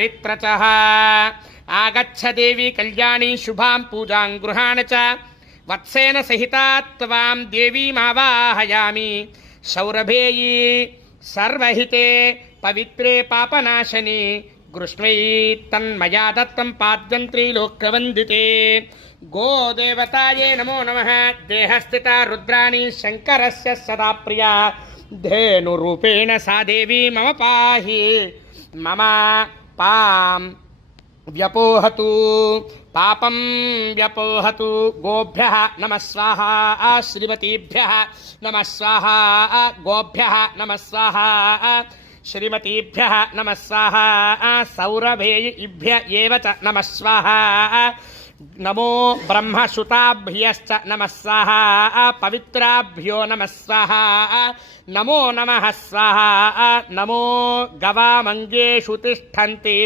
चरित्रचः आगच्छ देवी कल्याणी शुभां पूजां गृहाण च वत्सेन सहिता त्वां देवीमावाहयामि सौरभेयी सर्वहिते पवित्रे पापनाशनी गृष्णै तन्मया दत्तं पाद्यं त्रिलोक्यवन्दिते गोदेवतायै नमो नमः। देहस्थिता रुद्राणी शङ्करस्य सदा प्रिया धेनुरूपेण सा देवी मम पाहि मम पां व्यपोहतु पापं व्यपोहतु। गोभ्यः नमः स्वाहा श्रीमतीभ्यः नमः स्वाहा गोभ्यः नमः स्वाहा श्रीमतीभ्यः नमः स्वाहा सौरभेयिभ्य एव च नमः स्वाहा। नमो ब्रह्मसुताभ्यश्च नमः स्वाहा पवित्राभ्यो नमः स्वाहा। नमो नमः स्वाहा। नमो गवामङ्गेषु तिष्ठन्ति